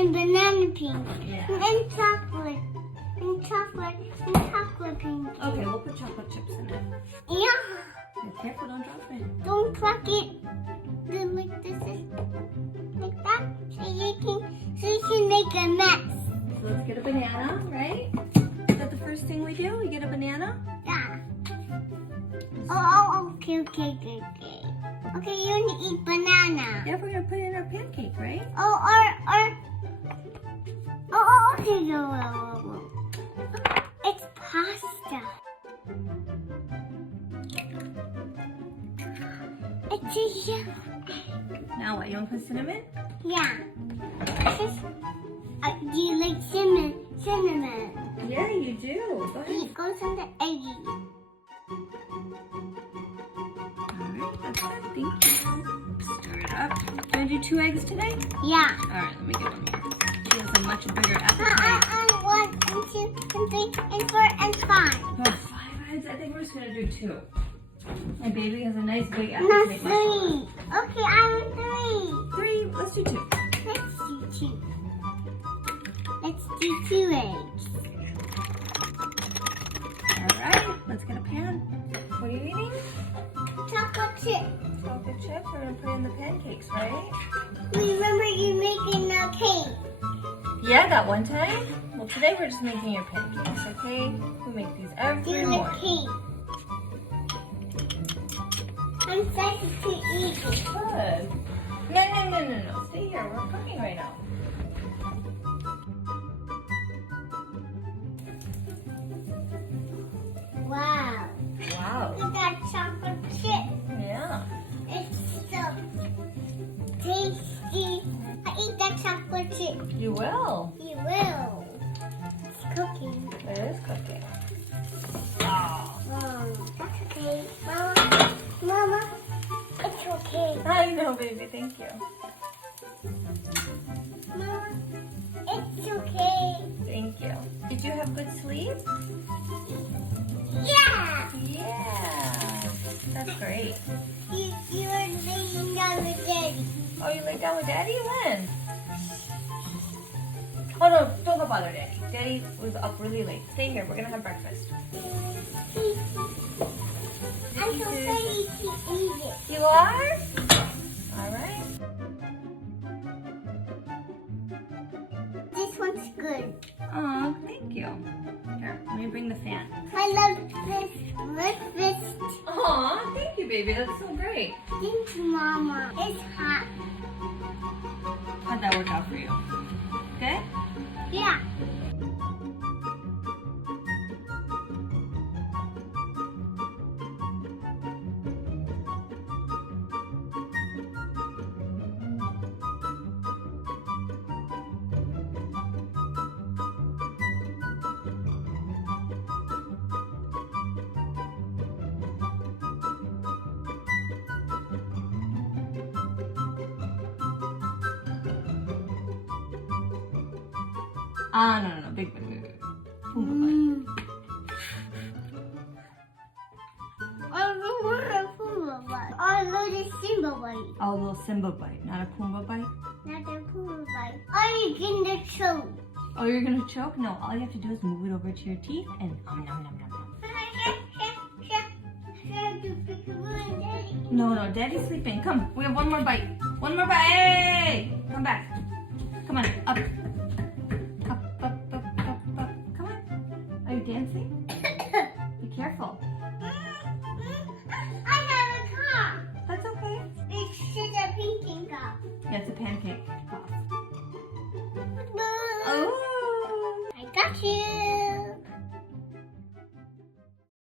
and banana pink. Yeah. And chocolate. And chocolate. And chocolate pink. Okay, we'll put chocolate chips in it. Yeah. Be careful, don't drop it. Don't crack it. Do like this is like that. So you can make a mess. So let's get a banana, right? Is that the first thing we do? We get a banana? Yeah. Oh, okay. Okay, you want to eat banana. Yeah, we're gonna put it in our pancake, right? Okay, go. It's pasta. It's a yellow. Now what? You want to put cinnamon? Yeah. This is, do you like cinnamon? Yeah, you do. Go ahead. It goes in the eggy. Alright, that's good. Thank you. Stir it up. Do you want to do 2 eggs today? Yeah. Alright, let me get one more. She has a much bigger appetite. And 1 and 2 and 3 and 4 and 5. Oh, 5 eggs? I think we're just going to do 2. My baby has a nice big No, appetite. 3. Okay, I want 3. Let's do 2. 3. Let's do 2. Let's do 2 eggs. Alright, let's get a pan. What are you eating? Chocolate chip. Chocolate chip. We're going to put in the pancakes, right? Remember you making a cake. Yeah, that one time. Well, today we're just making your pancakes, okay? We make these every Do the morning. cake. I'm excited to eat it. Good. No. Stay here. We're cooking right now. Wow. Wow. Look at that chocolate chip. Yeah. It's so tasty. I eat that chocolate chip. You will. You will. It's cooking. It is cooking. Oh. That's okay. Mama, it's okay. I know, baby. Thank you. Mama, it's okay. Thank you. Did you have good sleep? Yeah. Yeah. That's great. You were laying down with Daddy. Oh, you laid down with Daddy? When? Oh, no. Don't go bother Daddy. Daddy was up really late. Stay here. We're going to have breakfast. I'm so ready to eat it. You are? All right. This one's good. Oh, thank you. Here, let me bring the fan. I love this breakfast. Aw, thank you, baby. That's so great. Thank you, Mama. It's hot. How'd that work out for you? Good? Yeah. No. Big. Pumbaa bite. I don't want a Puma bite. I love the Simba bite. Oh, a little Simba bite, not a Pumbaa bite. Not the Puma bite. Are you getting the choke? Oh, you're gonna choke? No, all you have to do is move it over to your teeth and nom. No, Daddy's sleeping. Come, we have one more bite. One more bite. Hey! Come back. Come on, up. Up. Come on. Are you dancing? Be careful. I have a cough. That's okay. It's just a pinking cough. Yeah, it's a pancake cough. Oh. Oh! I got you.